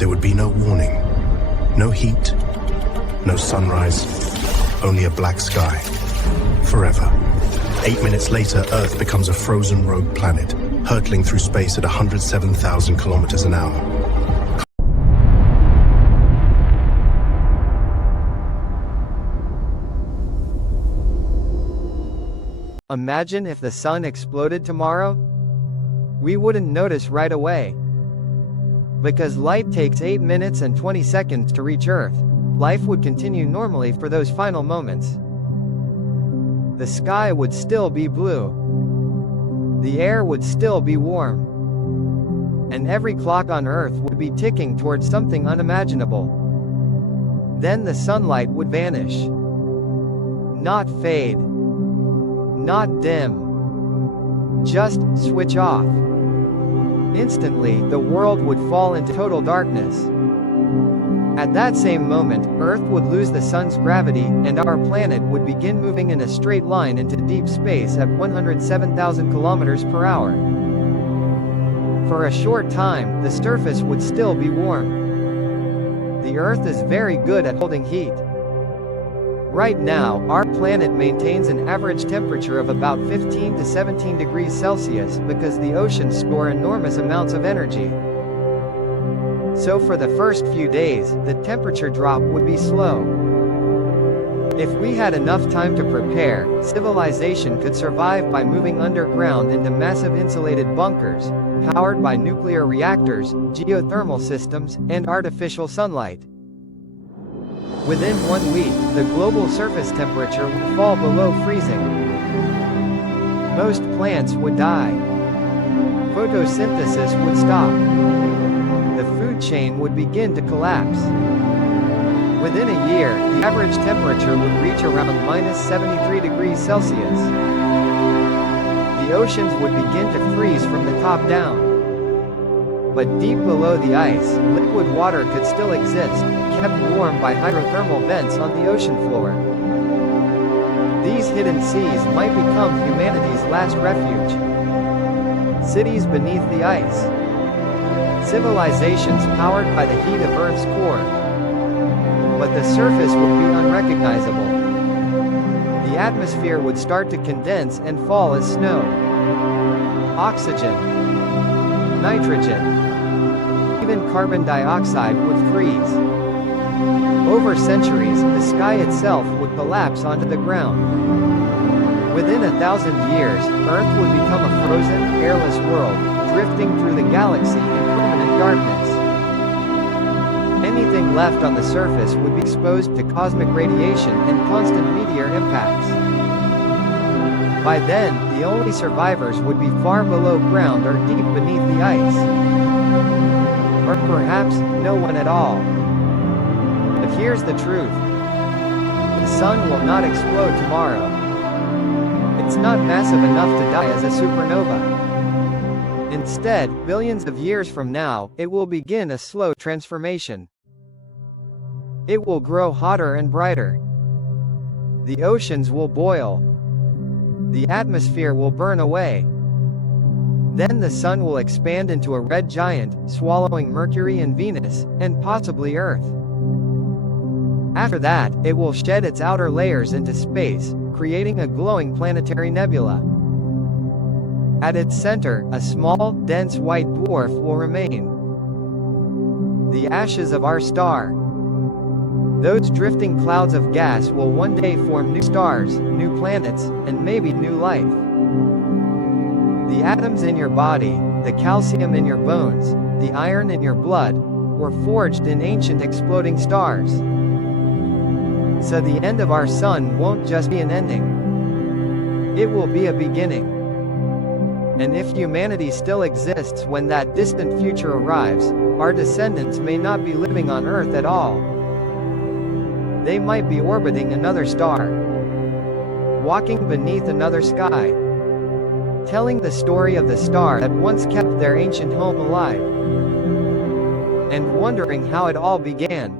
There would be no warning, no heat, no sunrise, only a black sky. Forever. 8 minutes later, Earth becomes a frozen rogue planet, hurtling through space at 107,000 kilometers an hour. Imagine if the sun exploded tomorrow? We wouldn't notice right away. Because light takes 8 minutes and 20 seconds to reach Earth, life would continue normally for those final moments. The sky would still be blue. The air would still be warm. And every clock on Earth would be ticking towards something unimaginable. Then the sunlight would vanish. Not fade. Not dim. Just switch off. Instantly, the world would fall into total darkness. At that same moment, Earth would lose the sun's gravity, and our planet would begin moving in a straight line into deep space at 107,000 kilometers per hour. For a short time, the surface would still be warm. The Earth is very good at holding heat. Right now, our planet maintains an average temperature of about 15 to 17 degrees Celsius because the oceans store enormous amounts of energy. So for the first few days, the temperature drop would be slow. If we had enough time to prepare, civilization could survive by moving underground into massive insulated bunkers, powered by nuclear reactors, geothermal systems, and artificial sunlight. Within 1 week, the global surface temperature would fall below freezing. Most plants would die. Photosynthesis would stop. The food chain would begin to collapse. Within a year, the average temperature would reach around minus 73 degrees Celsius. The oceans would begin to freeze from the top down. But deep below the ice, liquid water could still exist, kept warm by hydrothermal vents on the ocean floor. These hidden seas might become humanity's last refuge. Cities beneath the ice. Civilizations powered by the heat of Earth's core. But the surface would be unrecognizable. The atmosphere would start to condense and fall as snow. Oxygen, nitrogen, even carbon dioxide would freeze. Over centuries, the sky itself would collapse onto the ground. Within 1,000 years, Earth would become a frozen, airless world, drifting through the galaxy in permanent darkness. Anything left on the surface would be exposed to cosmic radiation and constant meteor impacts. By then, the only survivors would be far below ground or deep beneath the ice. Or perhaps, no one at all. But here's the truth. The sun will not explode tomorrow. It's not massive enough to die as a supernova. Instead, billions of years from now, it will begin a slow transformation. It will grow hotter and brighter. The oceans will boil. The atmosphere will burn away. Then the sun will expand into a red giant, swallowing Mercury and Venus, and possibly Earth. After that, it will shed its outer layers into space, creating a glowing planetary nebula. At its center, a small, dense white dwarf will remain. The ashes of our star. Those drifting clouds of gas will one day form new stars, new planets, and maybe new life. The atoms in your body, the calcium in your bones, the iron in your blood, were forged in ancient exploding stars. So the end of our sun won't just be an ending. It will be a beginning. And if humanity still exists when that distant future arrives, our descendants may not be living on Earth at all. They might be orbiting another star, walking beneath another sky, telling the story of the star that once kept their ancient home alive, and wondering how it all began.